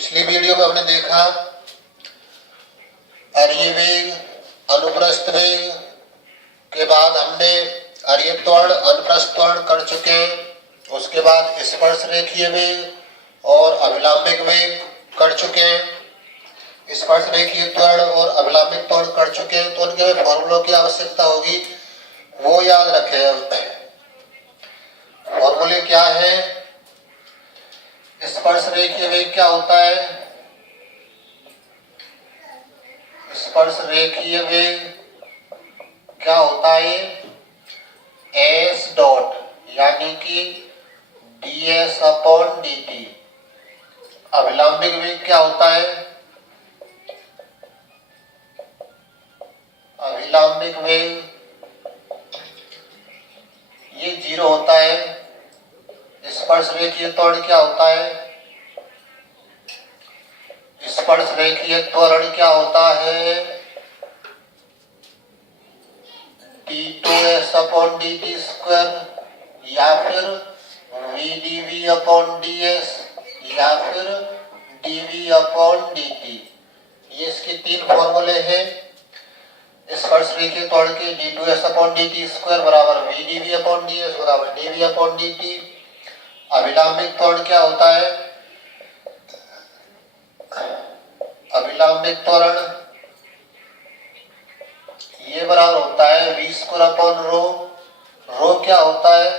पिछली वीडियो में हमने देखा अरीय वेग, अनुप्रस्थ वेग के बाद हमने अरीय त्वरण, अनुप्रस्थ त्वरण कर चुके हैं। उसके बाद स्पर्श रेखीय वेग और अभिलंबिक वेग कर चुके हैं। स्पर्श रेखीय त्वरण और अभिलंबिक त्वरण कर चुके हैं, तो उनके फॉर्मूलों की आवश्यकता होगी, वो याद रखें। फॉर्मूले क्या है? स्पर्श रेखीय वेग क्या होता है? स्पर्श रेखीय वेग क्या होता है? एस डॉट यानी कि ds अपॉन dt। अभिलंबिक वेग क्या होता है? अभिलंबिक वेग ये 0 होता है। स्पर्श रेखीय त्वरण क्या होता है? स्पर्श रेखीय त्वरण क्या होता है? d2s अपॉन dt स्क्वायर या फिर vdv अपॉन ds या फिर dv अपॉन dt। ये इसके 3 फॉर्मूले हैं। स्पर्श रेखीय त्वरण के d2s अपॉन dt स्क्वायर बराबर vdv अपॉन ds बराबर dv अपॉन dt। अभिलंबिक त्वरण क्या होता है? अभिलंबिक त्वरण ये बराबर होता है v स्क्वायर अपॉन रो। रो क्या होता है?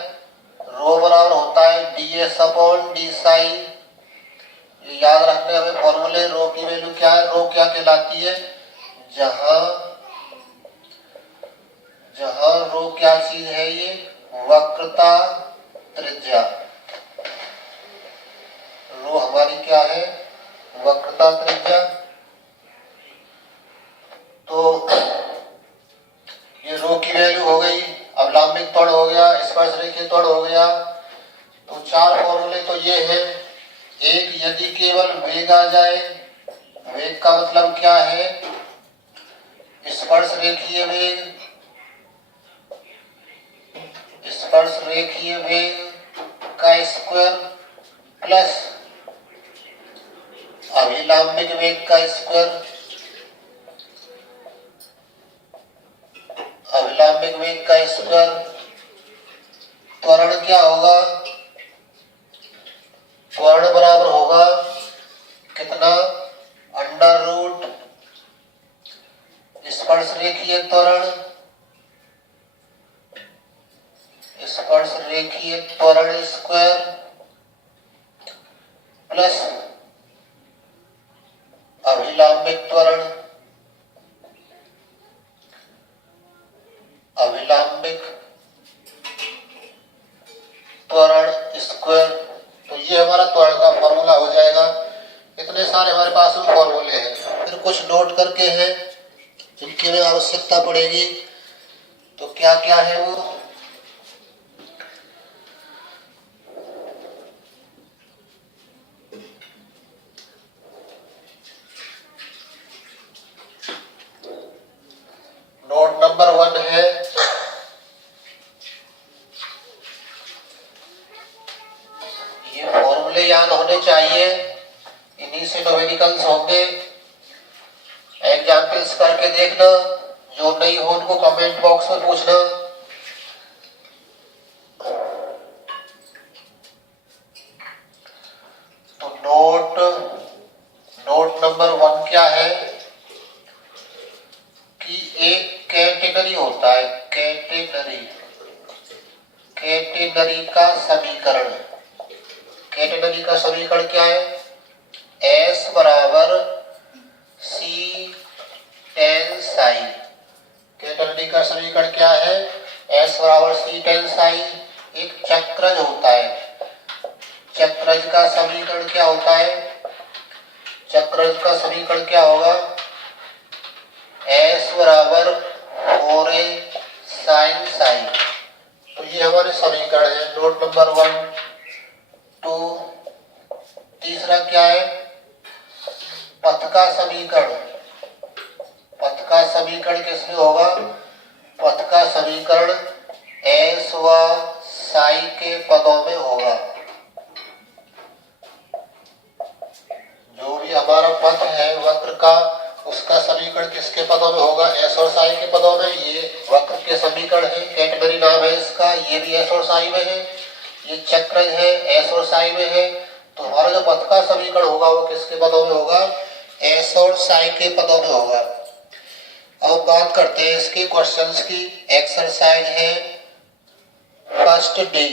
रो बराबर होता है ds अपॉन d साई। ये याद रखने हमें फॉर्मूले। रो की वैल्यू क्या है? रो क्या कहलाती है? जहां रो क्या चीज है? ये वक्रता त्रिज्या। रो हमारी क्या है? वक्रता त्रिज्या। तो ये रो की वैल्यू हो गई, अभिलंबिक त्वरण हो गया, स्पर्श रेखीय त्वरण हो गया। तो 4 फॉर्मूले तो ये है। एक, यदि केवल वेग आ जाए, वेग का मतलब क्या है? स्पर्श रेखीय वेग, स्पर्श रेखीय वेग का स्क्वायर प्लस अभिलंबिक वेग का स्क्वायर। अभिलंबिक वेग का स्क्वायर। त्वरण क्या होगा? त्वरण बराबर होगा कितना? अंडर रूट स्पर्श रेखीय त्वरण, स्पर्श रेखीय त्वरण स्क्वायर प्लस अभिलंबिक त्वरण, अभिलंबिक त्वरण स्क्वायर। तो ये हमारा त्वरण का फॉर्मूला हो जाएगा। इतने सारे हमारे पास में फॉर्मूले हैं। फिर कुछ नोट करके हैं जिनकी हमें आवश्यकता पड़ेगी। तो क्या क्या है वो? नोट नंबर 1 है ये फॉर्मूले याद होने चाहिए। इन्हीं से न्यूमेरिकल्स होंगे। एग्जाम्पल्स करके देखना, जो नहीं हो उनको कमेंट बॉक्स में पूछना। तो नोट नंबर 1 क्या है कि एक कैटेगरी होता है, कैटेगरी का समीकरण। कैटेगरी का समीकरण क्या है? S बराबर C tan साई। कैटेगरी का समीकरण क्या है? S बराबर C tan साई। एक चक्रज होता है। चक्रज का समीकरण क्या होता है? चक्रज का समीकरण क्या होगा? S बराबर 4a sin साई। तो ये हमारे समीकरण है। Note number 1 2। तीसरा क्या है? पथ का समीकरण। पथ का समीकरण किसमें होगा? पथ का समीकरण S व साई के पदों में होगा। जो कि हमारा पथ है वक्र का, उसका समीकरण किसके पदों में होगा, एस और साई के पदों में। ये वक्र के समीकरण है, कैटेगरी नाम है इसका, ये भी एस और साई में है। ये चक्र है, एस और साई में है। तो हमारा जो पथ का समीकरण होगा वो किसके पदों में होगा, एस और साई के पदों में होगा। अब बात करते हैं इसके क्वेश्चंस की। एक्सरसाइज है first D.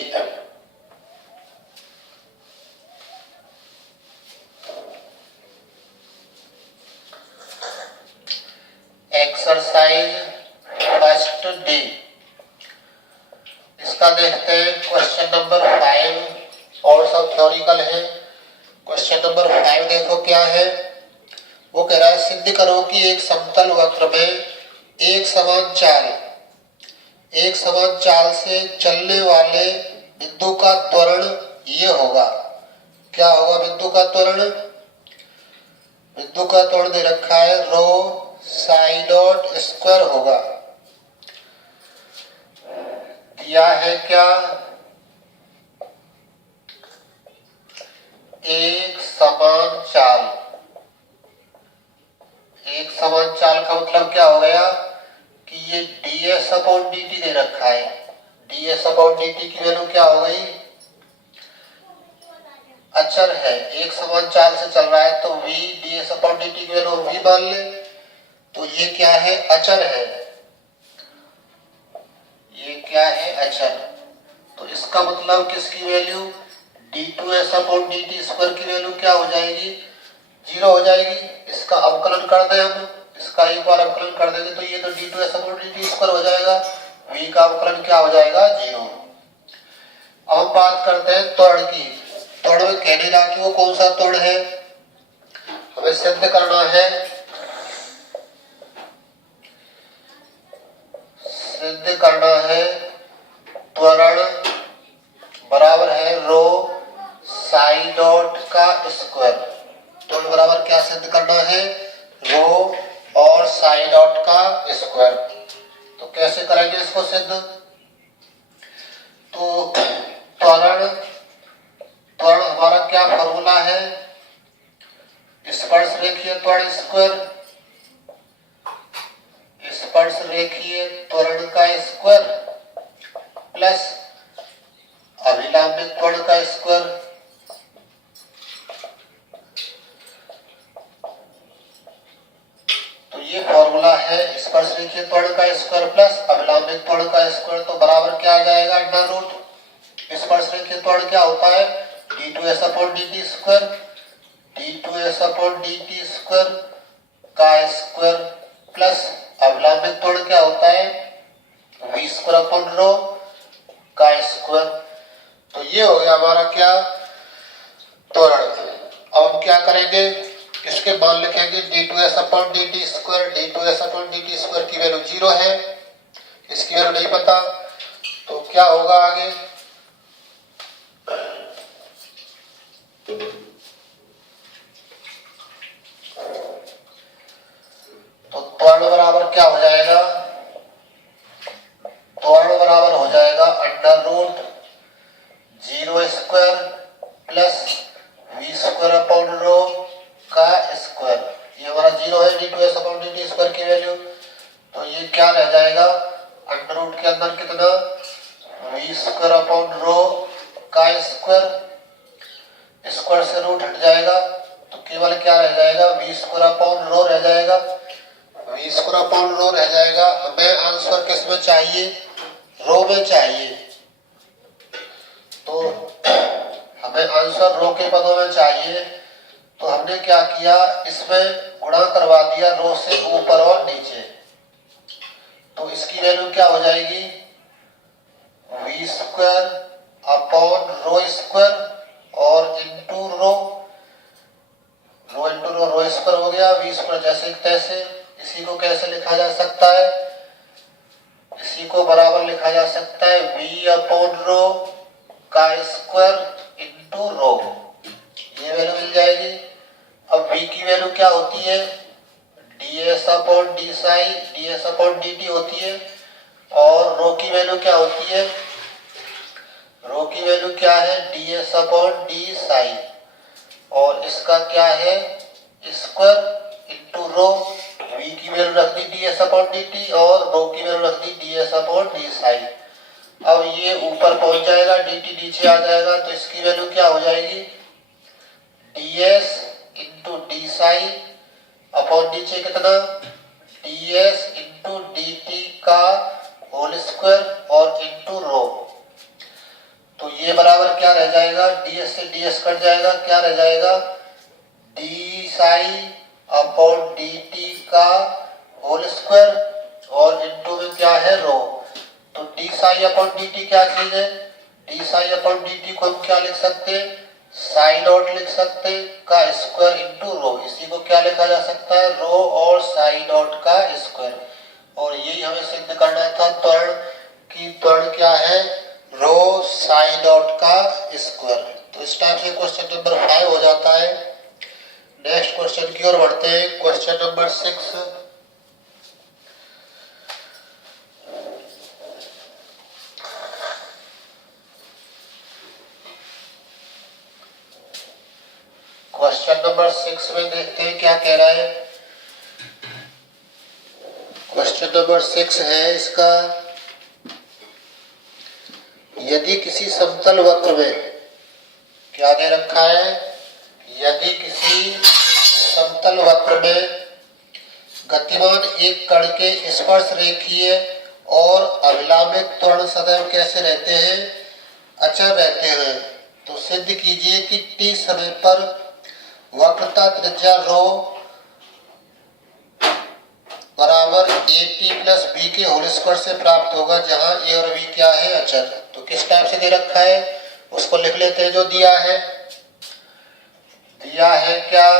Exercise first D, इसका देखते हैं क्वेश्चन नंबर 5 और सब थ्योरिकल है। क्वेश्चन नंबर 5 देखो क्या है। वो कह रहा है सिद्ध करो कि एक समतल वक्र में एक समान चाल से चलने वाले बिंदु का त्वरण ये होगा। क्या होगा बिंदु का त्वरण? बिंदु का त्वरण दे रखा है रो साई डॉट स्क्वायर होगा। दिया है क्या, एक समान चाल। एक समान चाल का मतलब क्या हो गया कि ये ds अपॉन dt दे रखा है। ds अपॉन dt की वैल्यू क्या हो गई, अचर है। एक समान चाल से चल रहा है तो v ds अपॉन dt की वैल्यू v मान ले, तो ये क्या है, अचर है। ये क्या है, अचर। तो इसका मतलब किसकी वैल्यू, d2s अपॉन dt स्क्वायर की वैल्यू क्या हो जाएगी, 0 हो जाएगी। इसका अवकलन कर दें हम, इसका एक बार अवकलन कर देंगे तो ये तो d2s अपॉन dt स्क्वायर हो जाएगा, v का अवकलन क्या हो जाएगा, 0। अब हम बात करते हैं त्वरण की। त्वरण में कहने रहा कि वो कौन सा त्वरण है, हमें सिद्ध करना है। सिद्ध करना है त्वरण बराबर है रो साई डॉट का स्क्वायर। त्वरण बराबर क्या सिद्ध करना है, रो और साई डॉट का स्क्वायर। तो कैसे करेंगे इसको सिद्ध, तो त्वरण हमारा क्या फॉर्मूला है, स्पर्श रेखीय त्वरण स्क्वायर, स्पर्श रेखीय त्वरण का स्क्वायर प्लस अभिलंबित त्वरण का स्क्वायर। तो ये फॉर्मूला है स्पर्श रेखीय त्वरण का स्क्वायर प्लस अभिलंबित त्वरण का स्क्वायर। तो बराबर क्या आ जाएगा, अंडर रूट स्पर्श रेखीय त्वरण क्या होता है, d2s अपॉन dt स्क्वायर, d2s अपॉन dt स्क्वायर का स्क्वायर प्लस अभिलंबित त्वरण क्या होता है, v स्क्वायर अपॉन रो का स्क्वायर। तो ये हो गया हमारा क्या, त्वरण। अब हम क्या करेंगे, इसके मान लिखेंगे d2s अपॉन dt स्क्वायर, d2s अपॉन dt स्क्वायर की वैल्यू 0 है, इसकी वैल्यू नहीं पता। तो क्या होगा आगे, तो त्वरण बराबर क्या हो जाएगा, त्वरण बराबर हो जाएगा under root 0 square plus v square upon rho का स्क्वायर। ये हमारा 0 है d2s अपॉन dt स्क्वायर की वैल्यू। तो ये क्या रह जाएगा, अंडर रूट के अंदर कितना, v स्क्वायर अपॉन रो का स्क्वायर, स्क्वायर से रूट हट जाएगा तो केवल क्या रह जाएगा, v स्क्वायर अपॉन रो रह जाएगा। v स्क्वायर अपॉन रो रह जाएगा। हमें आंसर किस में चाहिए, रो में चाहिए। तो हमें आंसर रो के पदों में चाहिए। तो हमने क्या किया, इसमें गुणा करवा दिया रो से ऊपर और नीचे। तो इसकी वैल्यू क्या हो जाएगी, v स्क्वायर अपॉन रो स्क्वायर और into rho, rho into rho, रो स्क्वायर हो गया, v स्क्वायर जैसे तैसे। इसी को कैसे लिखा जा सकता है, इसी को बराबर लिखा जा सकता है v अपॉन रो का स्क्वायर इंटू रो, ये वैल्यू मिल जाएगी। अब v की वैल्यू क्या होती है, ds upon D Sai, ds upon dt होती है। और रो की वैल्यू क्या होती है, रो की वैल्यू क्या है, ds अपॉन डी साई। और इसका क्या है, स्क्वायर इंटू रो, v की वैल्यू रख दी ds अपॉन dt और रो की वैल्यू रख दी ds अपॉन d साई। अब ये ऊपर पहुंच जाएगा, dt नीचे आ जाएगा, तो इसकी वैल्यू क्या हो जाएगी, ds into D psi upon नीचे कितना, ds इंटू dt का होल स्क्वायर और इंटू रो। तो ये बराबर क्या रह जाएगा, ds से ds कट जाएगा, क्या रह जाएगा, डी साई अपॉन dt का होल स्क्वायर और इंटू में क्या है, रो। तो डी साई अपॉन dt क्या चीज है, डी साई अपॉन dt को हम क्या लिख सकते हैं, साई डॉट लिख सकते हैं का स्क्वायर इंटू रो। इसी को क्या लिखा जा सकता है, रो और साई डॉट का स्क्वायर। और यही हमें सिद्ध करना था, त्वरण की त्वरण क्या है, रो साई डॉट का स्क्वायर। तो इस टाइप से क्वेश्चन नंबर 5 हो जाता है। नेक्स्ट क्वेश्चन की ओर बढ़ते हैं, क्वेश्चन नंबर 6। क्वेश्चन नंबर 6 में देखते हैं क्या कह रहा है। क्वेश्चन नंबर 6 है इसका, यदि किसी समतल वक्र में क्या दे रखा है, यदि किसी समतल वक्र में गतिमान एक कण के स्पर्श रेखीय और अभिलंबित त्वरण सदैव कैसे रहते हैं, अचर रहते हैं, तो सिद्ध कीजिए कि t समय पर वक्रता त्रिज्या रो बराबर at प्लस b के होल स्क्वायर से प्राप्त होगा, जहां a और b क्या है, अचर। तो किस टाइप से दे रखा है उसको लिख लेते हैं। जो दिया है क्या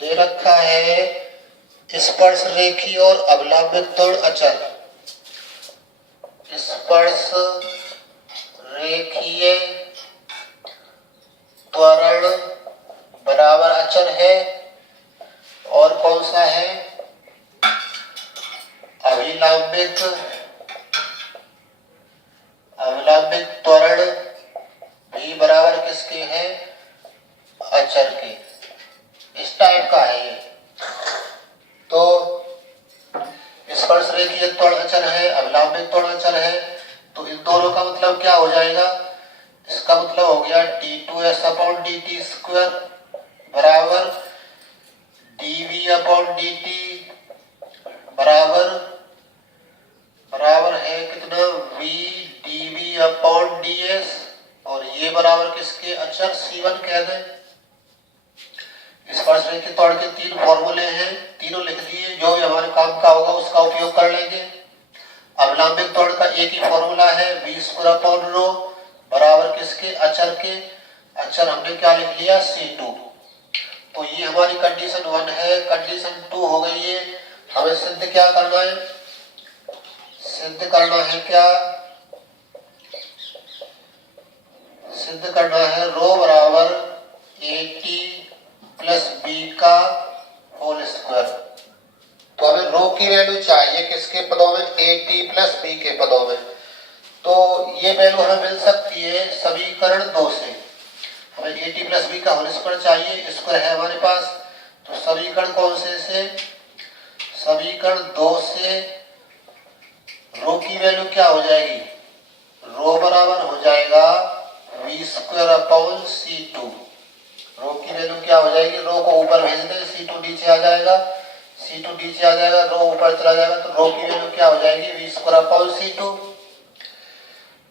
दे रखा है, स्पर्श रेखी और अवलंबित त्वरण अचर। स्पर्श रेखीय त्वरण बराबर अचर है, और कौन सा है, अभिलंबित त्वरण भी बराबर किसके है, अचर के। इस टाइप का है ये। तो स्पर्श रेखीय त्वरण अचर है, अभिलंबित त्वरण अचर है, तो इन दोनों का मतलब क्या हो जाएगा, इसका मतलब हो गया d2s अपॉन dt स्क्वायर बराबर dv अपॉन dt बराबर है कितना, v dv अपॉन ds, और ये बराबर किसके, अचर c1 कह दें। स्पर्श रेखीय त्वरण के 3 फॉर्मूले हैं, तीनों लिख दिए, जो भी हमारे काम का होगा उसका उपयोग कर लेंगे। अभिलंबित त्वरण का एक ही फॉर्मूला है, v स्क्वायर अपॉन रो बराबर किसके, अचर के। अचर हमने क्या लिख लिया, c2। तो ये हमारी कंडीशन 1 है। कंडीशन 2 हो गई है, हमें सिद्ध क्या करना है, सिद्ध करना है क्या, सिद्ध करना है रो बराबर at प्लस b का होल स्क्वायर। तो हमें रो की वैल्यू चाहिए किसके पदों में, at प्लस b के पदों में। तो ये वैल्यू हमें मिल सकती है समीकरण 2 से। हमें at प्लस b का होल स्क्वायर चाहिए, स्क्वायर है हमारे पास। तो समीकरण कौन से, समीकरण 2 से रो की वैल्यू क्या हो जाएगी, रो बराबर हो जाएगा v स्क्वायर अपॉन c2। रो की वैल्यू क्या हो जाएगी, रो को ऊपर भेज दें, c2 नीचे आ जाएगा, रो ऊपर चला जाएगा, तो रो की वैल्यू क्या हो जाएगी, v स्क्वायर अपॉन c2।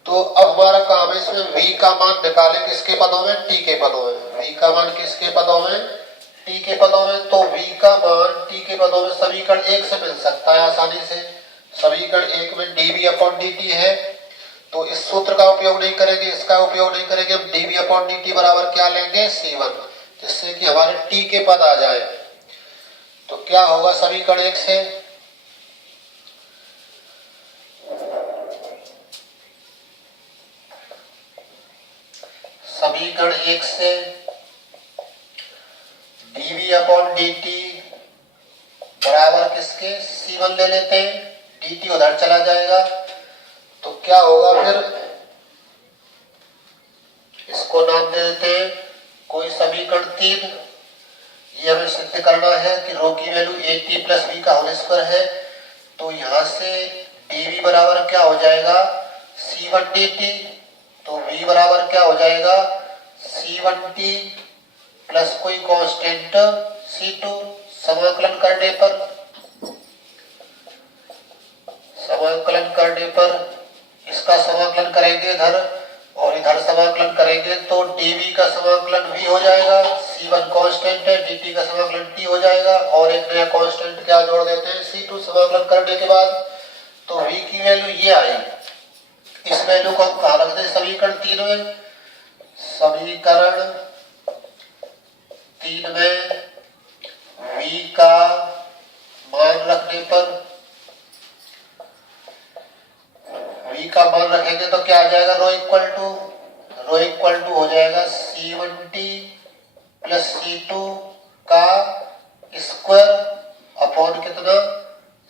तो अब हमारा काम है इसमें v का मान निकालें किसके पदों में, t के पदों में। v का मान किसके पदों में, t के पदों में। तो v का मान t के पदों में समीकरण 1 से मिल सकता है आसानी से। समीकरण 1 में dv अपॉन dt है, तो इस सूत्र का उपयोग नहीं करेंगे, इसका उपयोग नहीं करेंगे, हम dv अपॉन dt बराबर क्या लेंगे, c1, जिससे कि हमारे t के पद आ जाए। तो क्या होगा समीकरण 1 से, समीकरण 1 से dv अपॉन dt बराबर किसके, c1 ले लेते हैं, dt उधर चला जाएगा। तो क्या होगा फिर, इसको नाम दे देते हैं कोई समीकरण 3, ये हमें सिद्ध करना है कि रो की वैल्यू AT प्लस बी का होल स्क्वायर है। तो यहाँ से dv बराबर क्या हो जाएगा, C1 dt। तो v बराबर क्या हो जाएगा, C1t प्लस कोई कांस्टेंट C2। समाकलन करने पर इसका समाकलन करेंगे इधर और इधर समाकलन करेंगे तो dv का समाकलन v हो जाएगा, C1 कांस्टेंट है, dt का समाकलन t हो जाएगा और एक नया कांस्टेंट क्या जोड़ देते हैं, C2। समाकलन करने के बाद तो v की वैल्यू ये आएगी। इस वैल्यू को हम कहाँ रख दें, समीकरण 3 में। समीकरण 3 में v का मान रखने पर, v का मान रखेंगे तो क्या आ जाएगा, रो इक्वल टू हो जाएगा C1t प्लस C2 का स्क्वायर अपॉन कितना,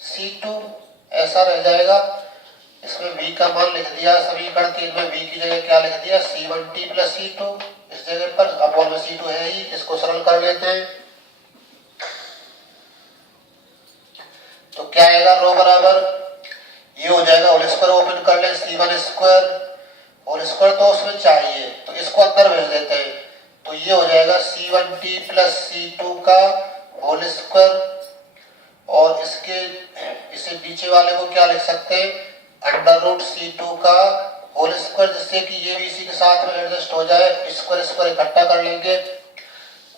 C2, ऐसा रह जाएगा। इसमें v का मान लिख दिया, समीकरण 3 में v की जगह क्या लिख दिया, C1t प्लस C2, इस जगह पर अपॉन में C2 है ही, इसको सरल कर लेते हैं। तो क्या आएगा, रो बराबर ये हो जाएगा होल स्क्वायर, ओपन कर ले, C1 स्क्वायर होल स्क्वायर तो उसमें चाहिए तो इसको अंदर भेज देते हैं। तो ये हो जाएगा C1t प्लस C2 का होल स्क्वायर और इसे नीचे वाले को क्या लिख सकते हैं, अंडर रूट C2 का होल स्क्वायर, जिससे कि ये भी इसी के साथ में एडजस्ट हो जाए। स्क्वायर इकट्ठा कर लेंगे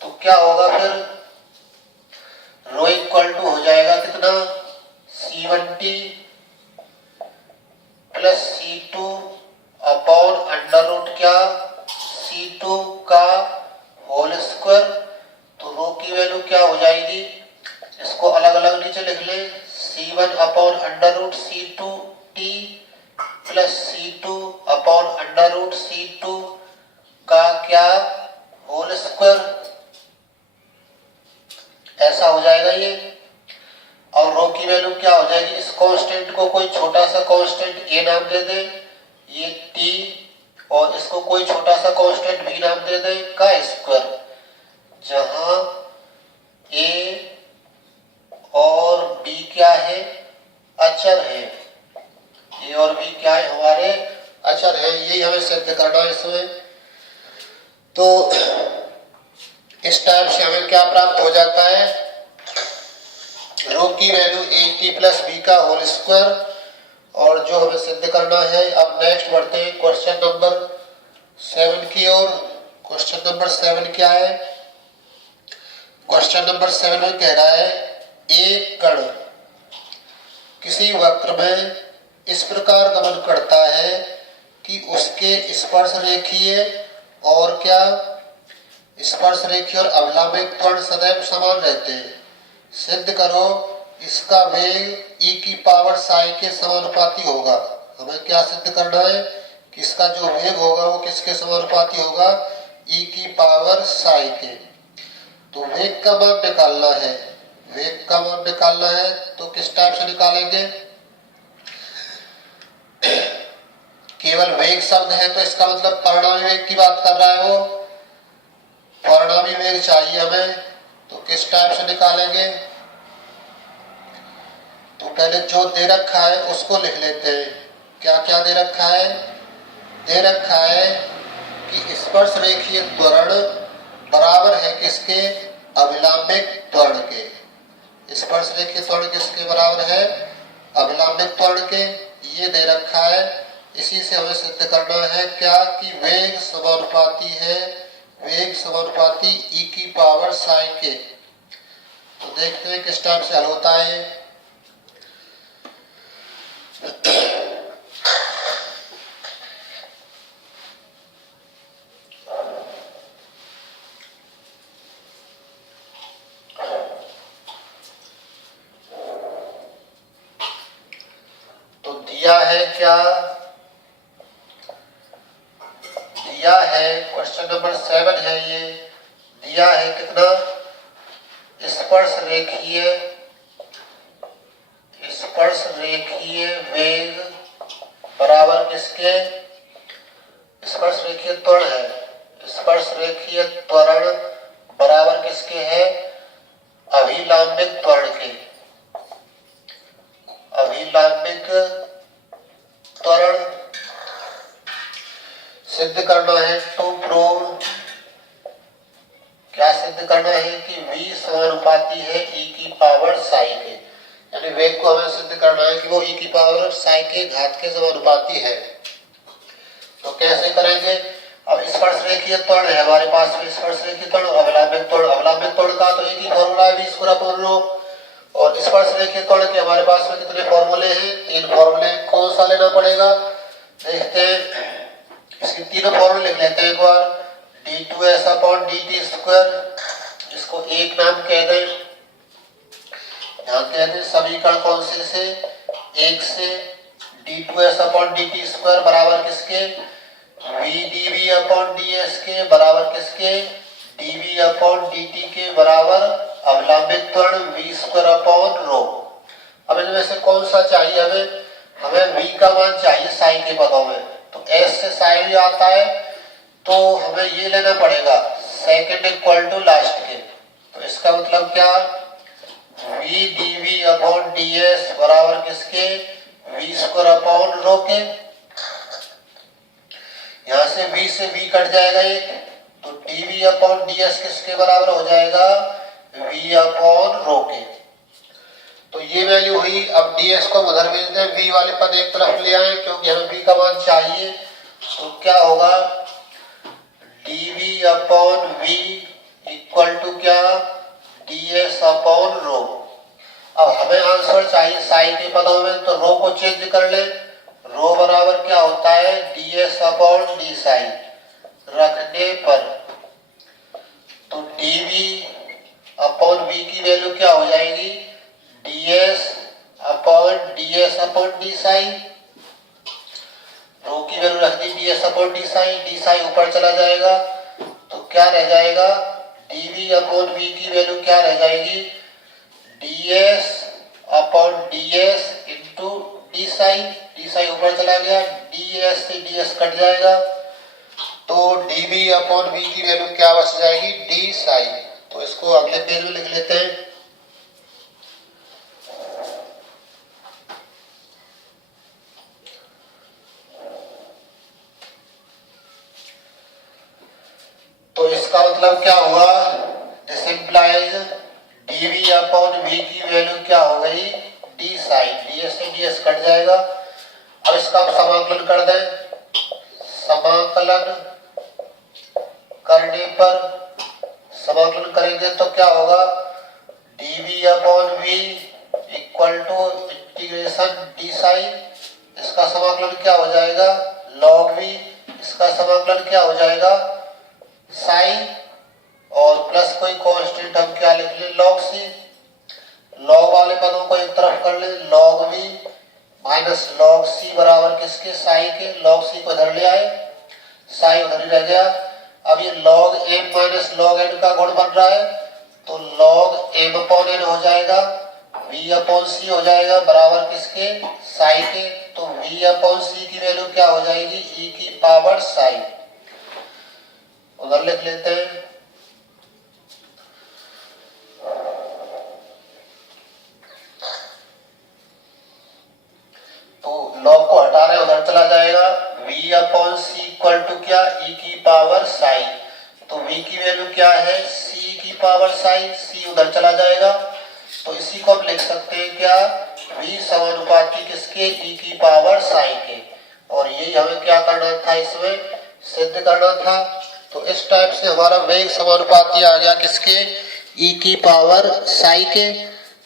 तो क्या होगा, फिर रो इक्वल टू हो जाएगा कितना, C1t plus C2 upon under root क्या, C2 का होल स्क्वायर। तो रो की वैल्यू क्या हो जाएगी, इसको अलग अलग नीचे लिख ले, C1 upon under root C2t plus C2 upon under root C2 का क्या, होल स्क्वायर, ऐसा हो जाएगा ये। और रो की वैल्यू क्या हो जाएगी, इस कांस्टेंट को कोई छोटा सा कांस्टेंट a नाम दे दे, ये t, और इसको कोई छोटा सा कांस्टेंट b नाम दे दे का स्क्वायर, जहां a और b क्या है, अचर है। a और b क्या है, हमारे अचर है। यही हमें सिद्ध करना है इसमें। तो इस टाइप से हमें क्या प्राप्त हो जाता है, रो की वैल्यू AT प्लस बी का होल स्क्वायर, और जो हमें सिद्ध करना है। अब नेक्स्ट बढ़ते हैं क्वेश्चन नंबर 7 की ओर। क्वेश्चन नंबर 7 क्या है, क्वेश्चन नंबर 7 में कह रहा है, एक कण किसी वक्र में इस प्रकार गमन करता है कि उसके स्पर्श रेखीय और क्या, स्पर्श रेखीय और अवलंबित त्वरण सदैव समान रहते हैं। सिद्ध करो इसका वेग e की पावर साई के समानुपाती होगा। हमें क्या सिद्ध करना है कि इसका जो वेग होगा वो किसके समानुपाती होगा, e की पावर साई के। तो वेग का मान निकालना है, वेग का मान निकालना है तो किस टाइप से निकालेंगे, केवल वेग शब्द है तो इसका मतलब परिणामी वेग की बात कर रहा है वो, परिणामी वेग चाहिए हमें। तो किस टाइप से निकालेंगे, तो पहले जो दे रखा है उसको लिख लेते हैं। क्या क्या दे रखा है, दे रखा है कि स्पर्श रेखीय त्वरण बराबर है किसके, अभिलंबित त्वरण के। स्पर्श रेखीय त्वरण किसके बराबर है, अभिलंबित त्वरण के, ये दे रखा है। इसी से हमें सिद्ध करना है क्या, कि वेग समानुपाती है, वेग समानुपाती e की पावर साई के। तो देखते हैं किस टाइप से हल होता है। तो दिया है क्या, दिया है क्वेश्चन नंबर 7 है, ये दिया है कितना, स्पर्श रेखीय वेग बराबर किसके, स्पर्श रेखीय त्वरण है, स्पर्श रेखीय त्वरण बराबर किसके है? अभिलंबित त्वरण के। अभिलंबित त्वरण सिद्ध करना है टू प्रूव, क्या सिद्ध करना है कि v समानुपाती है e की पावर साई के, यानी वेग को हमें सिद्ध करना है कि वो e की पावर साई के घात के समानुपाती है। तो कैसे करेंगे? अब स्पर्श रेखीय त्वरण है हमारे पास में, स्पर्श रेखीय त्वरण और अवलंबित त्वरण। अवलंबित त्वरण का तो एक ही फॉर्मूला है v स्क्वायर अपॉन रो, और स्पर्श रेखीय त्वरण के हमारे पास में कितने फॉर्मूले हैं? 3 फॉर्मूले। कौन सा लेना पड़ेगा? देखते हैं, इसके तीनों फॉर्मूले लिख लेते हैं एक बार। d2s अपॉन dt स्क्वायर, इसको एक नाम कह दें, ध्यान कहते हैं समीकरण कौन से? 1 से। d2s अपॉन dt स्क्वायर बराबर किसके? v dv अपॉन ds के बराबर किसके? dv अपॉन dt के बराबर अवलंबित त्वरण v स्क्वायर अपॉन रो। अब इनमें से कौन सा चाहिए हमें? हमें v का मान चाहिए साई के पदों में, तो s से साई भी आता है, तो हमें ये लेना पड़ेगा सेकंड इक्वल टू लास्ट के। तो इसका मतलब क्या? v dv अपॉन ds बराबर किसके? v स्क्वायर अपॉन रो के। यहां से v से v कट जाएगा एक, तो dv अपॉन ds किसके बराबर हो जाएगा? v अपॉन रो के। तो ये वैल्यू हुई। अब ds को उधर भेज दें, v वाले पद एक तरफ ले आए क्योंकि हमें v का मान चाहिए। तो क्या होगा? dv upon v equal to क्या? ds upon rho. अब हमें आंसर चाहिए साई के पदों में, तो रो को चेंज कर ले। रो बराबर क्या होता है? ds अपॉन डी साई रखने पर, तो dv अपॉन v की वैल्यू क्या हो जाएगी? ds upon D psi. Rho की वैल्यू रख दी ds अपॉन डी साई ऊपर चला जाएगा, तो क्या रह जाएगा? dv अपॉन v की वैल्यू क्या रह जाएगी? ds upon ds into D psi ऊपर चला गया, ds से ds कट जाएगा, तो dv अपॉन v की वैल्यू क्या बच जाएगी? डी साई। तो इसको अगले पेज में लिख लेते हैं। तो इसका मतलब क्या हुआ? This implies dv upon v की वैल्यू क्या हो गई? D sine. ds से ds कट जाएगा। अब इसका हम समाकलन कर दें। समाकलन करने पर, समाकलन करेंगे तो क्या होगा? dv upon v equal to integration d sine. इसका समाकलन क्या हो जाएगा? log v। इसका समाकलन क्या हो जाएगा? साइन, और प्लस कोई कांस्टेंट हम क्या लिख ले? log c। log वाले पदों को एक तरफ कर ले, log v minus log c बराबर किसके? साई के। log c को इधर ले आए, साई उधर ही रह गया। अब ये log m minus log n का गुण बन रहा है, तो log m अपॉन n हो जाएगा, v अपॉन c हो जाएगा बराबर किसके? साई के। तो v अपॉन c की वैल्यू क्या हो जाएगी? e की पावर साई। उधर लिख लेते हैं। तो log को हटा रहे, उधर चला जाएगा, v upon c equal to क्या? e की पावर साई। तो v की वैल्यू क्या है? c की पावर साई। c उधर चला जाएगा, तो इसी को हम लिख सकते हैं क्या? v समानुपाती किसके? e की पावर साई के। और यही हमें क्या करना था? इसमें सिद्ध करना था। तो इस टाइप से हमारा वेग समानुपाती आ गया किसके? e की पावर साई के।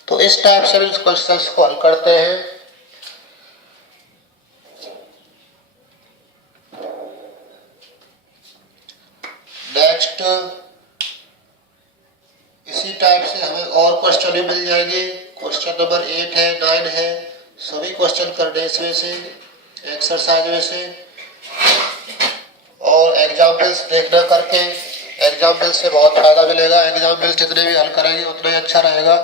तो इस टाइप से हम इस क्वेश्चन को हल करते हैं। नेक्स्ट इसी टाइप से हमें और क्वेश्चन भी मिल जाएंगे। क्वेश्चन नंबर 8 है, 9 है, सभी क्वेश्चन करने इसमें से, एक्सरसाइज में से, और एग्जाम्पल्स देखना करके। एग्जाम्पल से बहुत फायदा मिलेगा। एग्जाम्पल जितने भी हल करेंगे उतना ही अच्छा रहेगा।